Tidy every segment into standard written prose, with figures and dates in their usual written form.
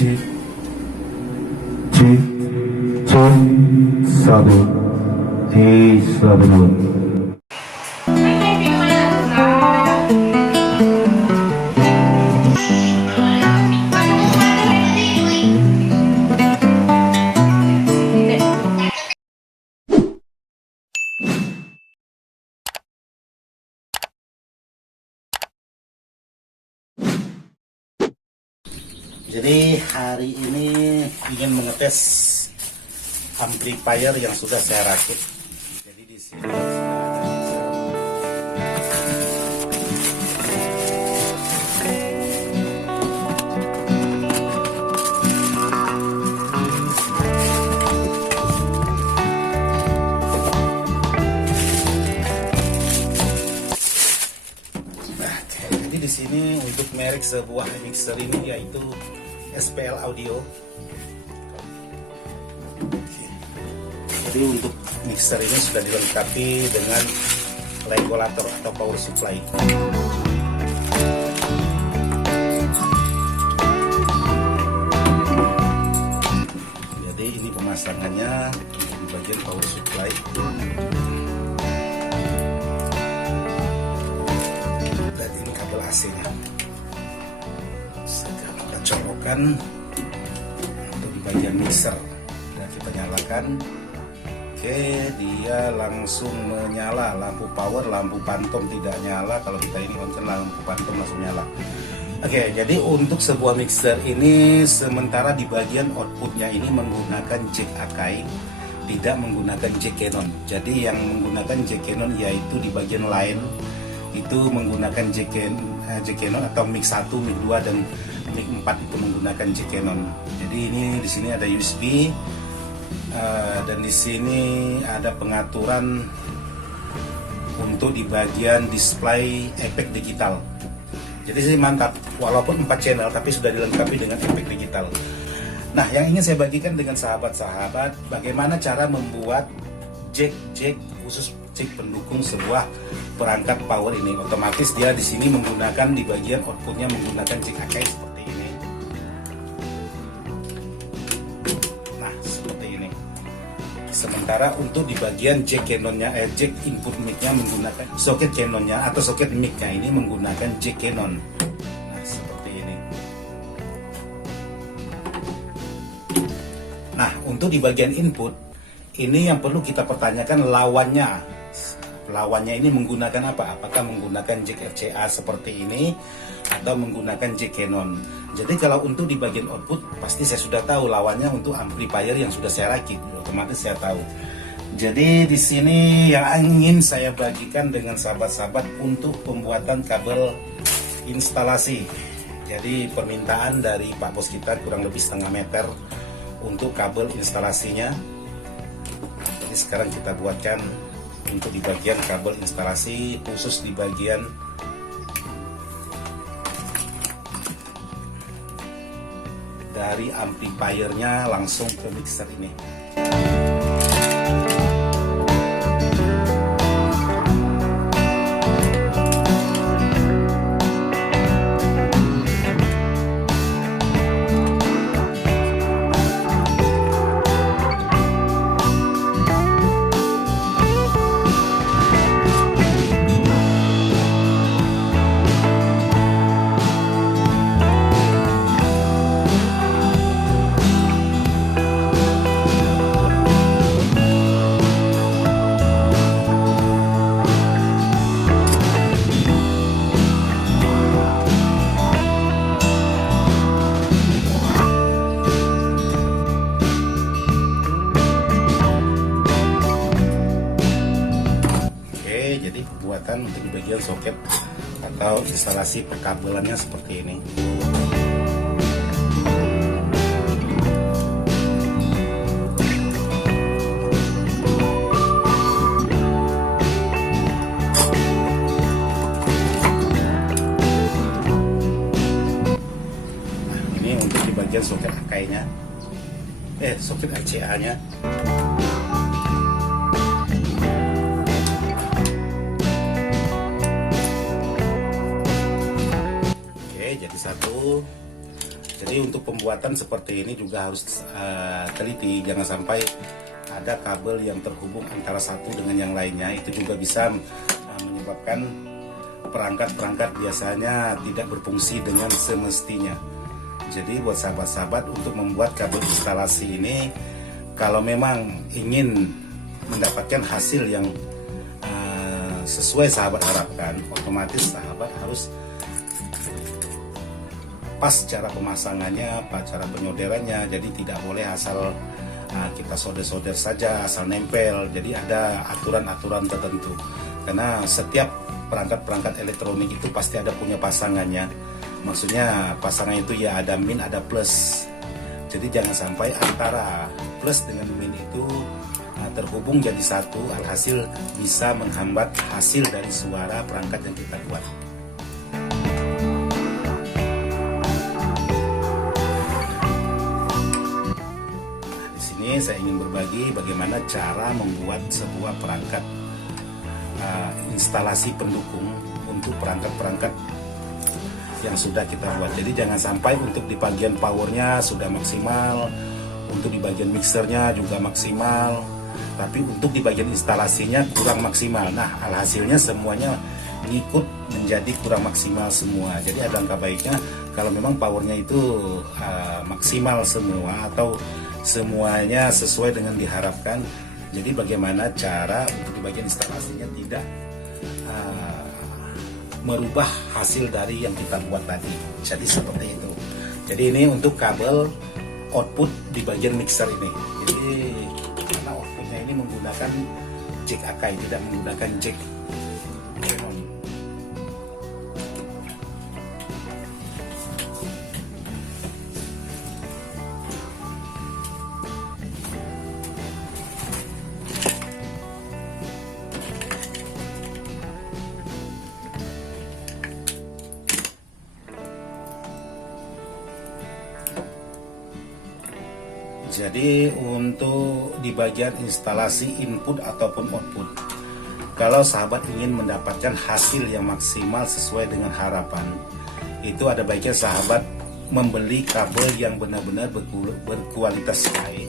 cek cek cek satu satu. Jadi hari ini ingin mengetes amplifier yang sudah saya rakit. Jadi di sini di sini untuk merek sebuah mixer ini yaitu SPL Audio. Jadi untuk mixer ini sudah dilengkapi dengan regulator atau power supply. Jadi ini pemasangannya di bagian power supply. Dan ini kabel AC-nya. Sekarang kita colokan untuk di bagian mixer dan kita nyalakan. Oke, dia langsung menyala. Lampu power, lampu pantom tidak nyala. Kalau kita ini konsen lampu pantom langsung nyala. Oke, jadi untuk sebuah mixer ini sementara di bagian outputnya ini menggunakan jack Akai, tidak menggunakan jack Canon. Jadi yang menggunakan jack Canon yaitu di bagian line itu menggunakan jack Canon atau mix 1, mix 2 dan mix 4 itu menggunakan jack Canon. Jadi ini di sini ada USB dan di sini ada pengaturan untuk di bagian display efek digital. Jadi sih mantap, walaupun 4 channel tapi sudah dilengkapi dengan efek digital. Nah, yang ingin saya bagikan dengan sahabat-sahabat bagaimana cara membuat jack khusus jack pendukung sebuah perangkat power ini. Otomatis dia di sini menggunakan di bagian outputnya menggunakan jack Akai seperti ini. Nah, seperti ini. Sementara untuk di bagian jack Canonnya, jack input mic-nya menggunakan soket Canonnya atau soket mic-nya ini menggunakan jack Canon. Nah, seperti ini. Nah, untuk di bagian input ini yang perlu kita pertanyakan lawannya ini menggunakan apa? Apakah menggunakan jack RCA seperti ini atau menggunakan jack Canon? Jadi kalau untuk di bagian output pasti saya sudah tahu lawannya untuk amplifier yang sudah saya rakit, otomatis saya tahu. Jadi di sini yang ingin saya bagikan dengan sahabat-sahabat untuk pembuatan kabel instalasi. Jadi permintaan dari Pak Bos kita kurang lebih setengah meter untuk kabel instalasinya. Jadi sekarang kita buatkan untuk di bagian kabel instalasi khusus di bagian dari amplifiernya langsung ke mixer ini. Jadi pembuatan untuk di bagian soket atau instalasi perkabelannya seperti ini. Nah, ini untuk di bagian soket Akai-nya, soket RCA-nya. Jadi satu. Jadi untuk pembuatan seperti ini juga harus teliti, jangan sampai ada kabel yang terhubung antara satu dengan yang lainnya, itu juga bisa menyebabkan perangkat-perangkat biasanya tidak berfungsi dengan semestinya. Jadi buat sahabat-sahabat, untuk membuat kabel instalasi ini, kalau memang ingin mendapatkan hasil yang sesuai sahabat harapkan, otomatis sahabat harus pas cara pemasangannya, pas cara penyolderannya. Jadi tidak boleh asal kita solder-solder saja, asal nempel. Jadi ada aturan-aturan tertentu. Karena setiap perangkat-perangkat elektronik itu pasti ada punya pasangannya. Maksudnya pasangan itu ya ada min, ada plus. Jadi jangan sampai antara plus dengan min itu terhubung jadi satu, alhasil bisa menghambat hasil dari suara perangkat yang kita buat. Saya ingin berbagi bagaimana cara membuat sebuah perangkat instalasi pendukung untuk perangkat-perangkat yang sudah kita buat. Jadi jangan sampai untuk di bagian powernya sudah maksimal, untuk di bagian mixernya juga maksimal, tapi untuk di bagian instalasinya kurang maksimal. Nah, alhasilnya semuanya ngikut menjadi kurang maksimal semua. Jadi ada angka baiknya kalau memang powernya itu maksimal semua atau semuanya sesuai dengan diharapkan. Jadi bagaimana cara untuk di bagian instalasinya tidak merubah hasil dari yang kita buat tadi. Jadi seperti itu. Jadi ini untuk kabel output di bagian mixer ini. Jadi karena outputnya ini menggunakan jack Akai, tidak menggunakan jack Canon. Jadi untuk di bagian instalasi input ataupun output, kalau sahabat ingin mendapatkan hasil yang maksimal sesuai dengan harapan, itu ada baiknya sahabat membeli kabel yang benar-benar berkualitas baik.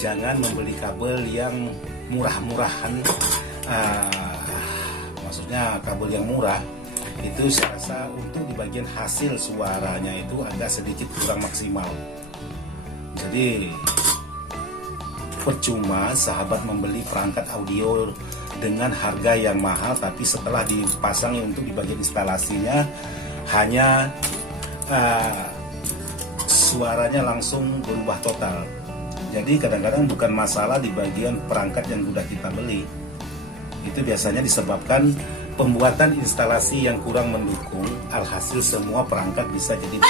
Jangan membeli kabel yang murah-murahan, maksudnya kabel yang murah, itu saya rasa untuk di bagian hasil suaranya itu agak sedikit kurang maksimal. Jadi percuma sahabat membeli perangkat audio dengan harga yang mahal, tapi setelah dipasang untuk di bagian instalasinya hanya suaranya langsung berubah total. Jadi kadang-kadang bukan masalah di bagian perangkat yang sudah kita beli, itu biasanya disebabkan pembuatan instalasi yang kurang mendukung, alhasil semua perangkat bisa jadi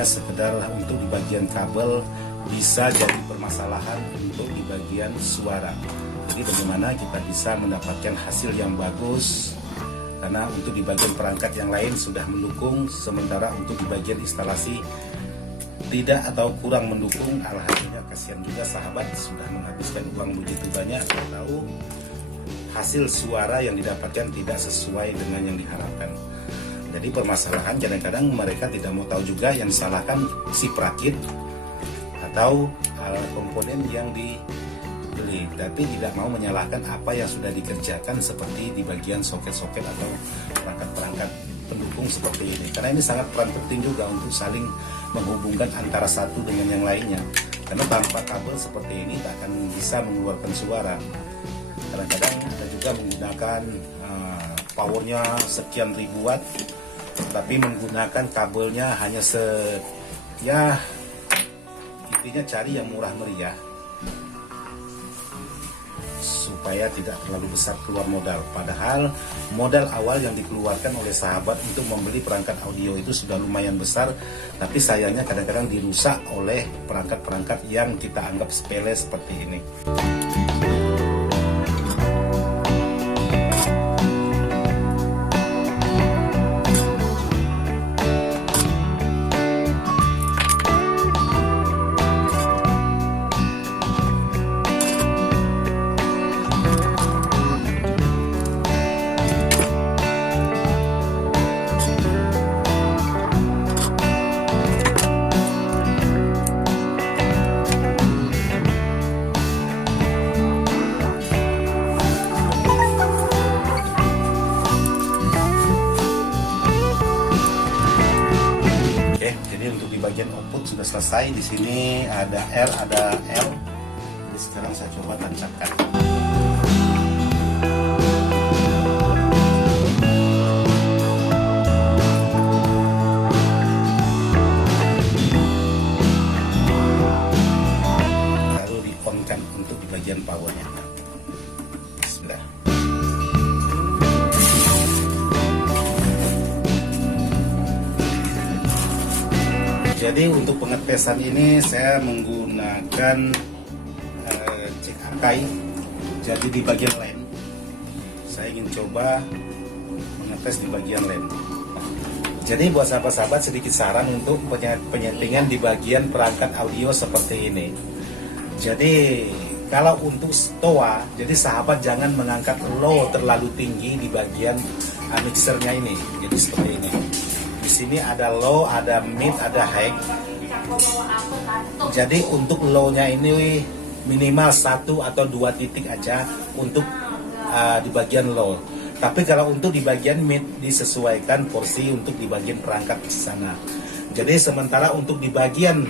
sekedar untuk di bagian kabel, bisa jadi permasalahan untuk di bagian suara. Jadi bagaimana kita bisa mendapatkan hasil yang bagus, karena untuk di bagian perangkat yang lain sudah mendukung, sementara untuk di bagian instalasi tidak atau kurang mendukung, alhasilnya kasihan juga sahabat sudah menghabiskan uang begitu banyak, tahu hasil suara yang didapatkan tidak sesuai dengan yang diharapkan. Jadi permasalahan kadang-kadang mereka tidak mau tahu juga, yang salahkan si perakit atau komponen yang dibeli, tapi tidak mau menyalahkan apa yang sudah dikerjakan seperti di bagian soket-soket atau perangkat-perangkat pendukung seperti ini. Karena ini sangat peran penting juga untuk saling menghubungkan antara satu dengan yang lainnya. Karena tanpa kabel seperti ini tak akan bisa mengeluarkan suara. Kadang-kadang ada juga menggunakan powernya sekian ribu watt, tapi menggunakan kabelnya hanya intinya cari yang murah meriah supaya tidak terlalu besar keluar modal. Padahal modal awal yang dikeluarkan oleh sahabat untuk membeli perangkat audio itu sudah lumayan besar, tapi sayangnya kadang-kadang dirusak oleh perangkat-perangkat yang kita anggap sepele seperti ini. selesai. Di sini ada R, ada L. Jadi sekarang saya coba tancapkan. Lalu di-on-kan untuk di bagian powernya. Bismillah. Jadi untuk pengetesan ini saya menggunakan cek akai. Jadi di bagian lem, saya ingin coba mengetes di bagian lem. Jadi buat sahabat-sahabat sedikit saran untuk penyetingan di bagian perangkat audio seperti ini. Jadi kalau untuk toa, jadi sahabat jangan mengangkat low terlalu tinggi di bagian mixernya ini. Jadi seperti ini. Di sini ada low, ada mid, ada high. Jadi untuk low-nya ini minimal 1 atau 2 titik aja untuk di bagian low. Tapi kalau untuk di bagian mid disesuaikan porsi untuk di bagian perangkat di sana. Jadi sementara untuk di bagian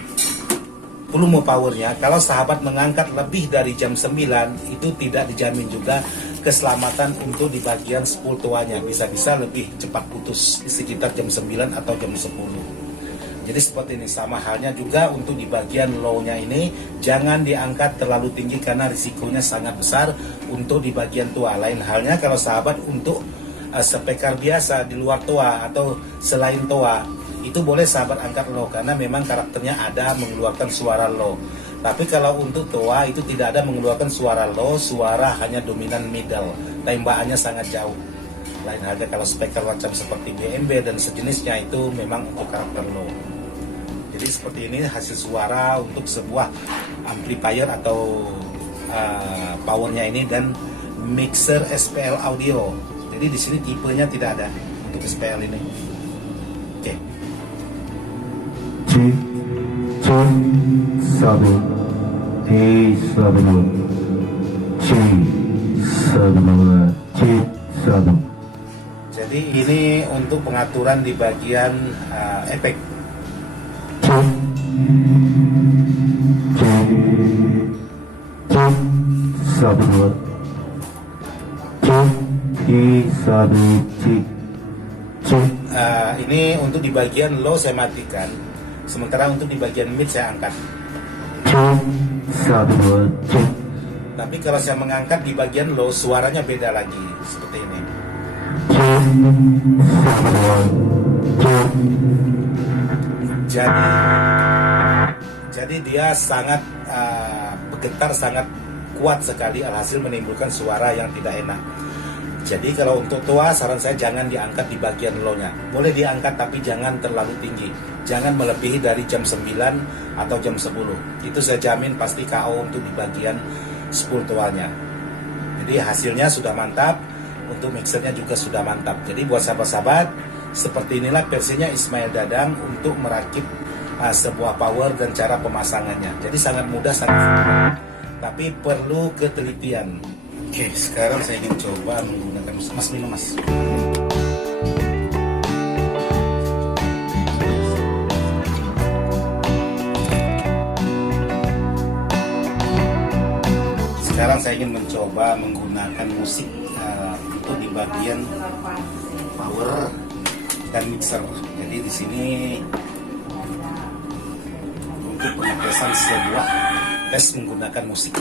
volume powernya, kalau sahabat mengangkat lebih dari jam 9 itu tidak dijamin juga keselamatan untuk di bagian spool toanya, bisa-bisa lebih cepat putus di sekitar jam 9 atau jam 10. Jadi seperti ini, sama halnya juga untuk di bagian low-nya ini jangan diangkat terlalu tinggi karena risikonya sangat besar untuk di bagian toa. Lain halnya kalau sahabat untuk speaker biasa di luar toa atau selain toa, itu boleh sahabat angkat low karena memang karakternya ada mengeluarkan suara low. Tapi kalau untuk toa itu tidak ada mengeluarkan suara low, suara hanya dominan middle, tembakannya sangat jauh. Lain halnya kalau speaker macam seperti BMB dan sejenisnya itu memang untuk karakter low. Jadi seperti ini hasil suara untuk sebuah amplifier atau powernya ini dan mixer SPL audio. Jadi di sini tipenya tidak ada untuk SPL ini. Oke. G7 D7 G7. Jadi ini untuk pengaturan di bagian efek. Ini untuk di bagian low saya matikan, sementara untuk di bagian mid saya angkat. Tapi kalau saya mengangkat di bagian low suaranya beda lagi seperti ini. Jadi dia sangat bergetar, sangat kuat sekali, alhasil menimbulkan suara yang tidak enak. Jadi kalau untuk toa saran saya jangan diangkat di bagian low-nya. Boleh diangkat tapi jangan terlalu tinggi. Jangan melebihi dari jam 9 atau jam 10. Itu saya jamin pasti KO untuk di bagian spool toanya. Jadi hasilnya sudah mantap, untuk mixernya juga sudah mantap. Jadi buat sahabat-sahabat, seperti inilah versinya Ismail Dadang untuk merakit sebuah power dan cara pemasangannya. Jadi sangat mudah, sangat mudah, tapi perlu ketelitian. Oke, sekarang saya ingin coba menggunakan mas. Sekarang saya ingin mencoba menggunakan musik untuk di bagian power dan mixer. Jadi di sini untuk pengetesan sebuah tes menggunakan musik.